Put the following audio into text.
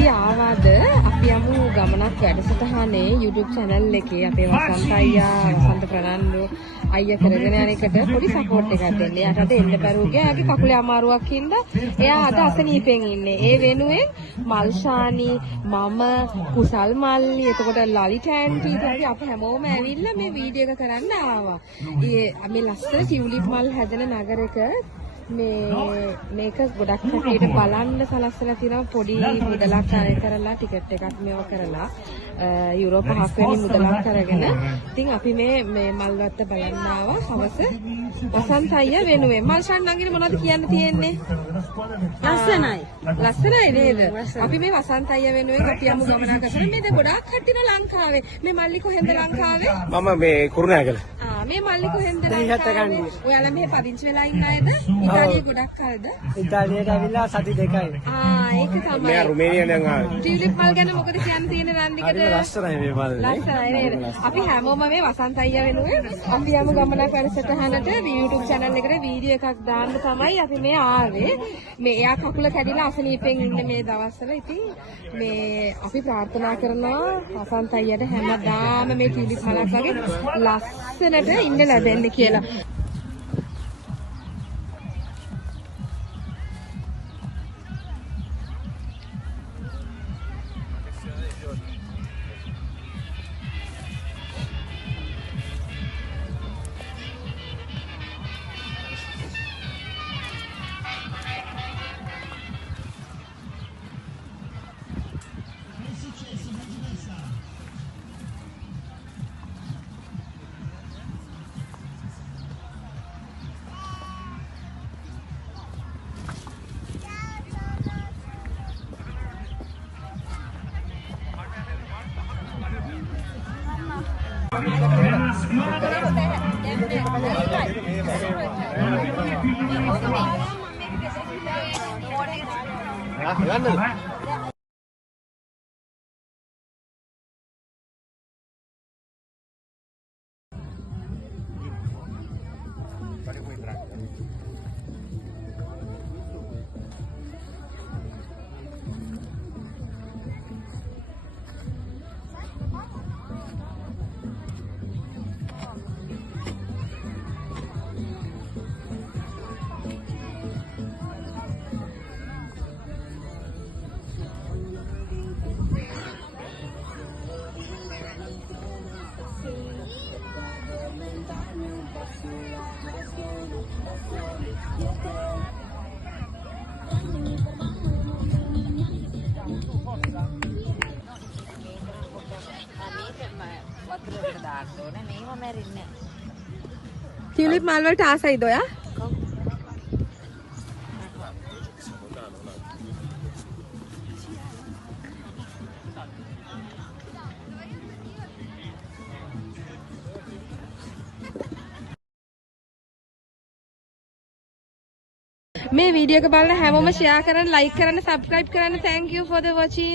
අපි ආවද අපි යමු ගමනක් වැඩසටහනේ YouTube channel එකේ අපේ වසන්ත අයියා වසන්ත ප්‍රනන්දු අයියා කරගෙන යන එකට පොඩි සපෝට් එකක් දෙන්න. එයාට අද එන්න බැරුව ගියා. එයාගේ කකුලේ අමාරුවක් හින්දා එයා අද අසනීපෙන් ඉන්නේ. ඒ වෙනුවෙන් මල්ෂානි මම කුසල් මල්ලි එතකොට ලලිත ඇන්ටි ඉතින් අපි හැමෝම ඇවිල්ලා මේ වීඩියෝ එක කරන්න ආවා. මේ ලස්සන ටියුලිප් මල් හැදෙන නගරයක මේක ගොඩක් හැටියට බලන්න සලස්සලා තියෙනවා පොඩි මුදලක් අය කරලා ටිකට් එකක් මේව කරලා යුරෝ 5ක් වෙනි මුදලක් අරගෙන ඉතින් අපි මේ මල්වත්ත බලන්න ආවා හවස වසන්ත අයියා වෙනුවෙන් මල්ෂාන් නංගිනේ මොනවද කියන්න තියෙන්නේ ලස්සනයි නේද අපි මේ වසන්ත අයියා වෙනුවෙන් අපි යමු ගමනක් කරලා මේ දැන් ගොඩක් කට්ටින ලංකාවේ මේ මල්ලි කොහෙන්ද ලංකාවේ මම මේ කුරුණෑගල මේ මල්ලි කොහෙන්ද ලංකාවේ ඔයාලා මෙහෙ පදිංචි වෙලා ඉන්න අයද ඉතාලියේ ගොඩක් කල්ද ඉතාලියට ඇවිල්ලා සති දෙකයි ඒක තමයි මෙයා රුමේනියාවෙන් ආවා ටියුලිප් මල් ගැන මොකද කියන්න තියෙන්නේ රන්දිකට ලස්සනයි මේ මල් ලස්සනයි නේද අපි හැමෝම මේ වසන්ත අයියා වෙනුවෙන් අපි යමු ගමනක් වැඩසටහනට YouTube channel එකට වීඩියෝ එකක් දාන්න තමයි අපි මේ ආවේ මේ එයා කකුල කැඩිලා අසනීපෙන් ඉන්න මේ දවස්වල ඉතින් මේ අපි ප්‍රාර්ථනා කරනවා වසන්ත අයියාට හැමදාම මේ ටියුලිප් මලක් වගේ ලස්සනට ඉන්න ලැබෙන්න කියලා ටියුලිප් මල් වලට ආසයිද ඔයා? මේ වීඩියෝ එක බලන හැමෝම ෂෙයා කරන්න, ලයික් කරන්න, සබ්ස්ක්‍රයිබ් කරන්න. Thank you for the watching.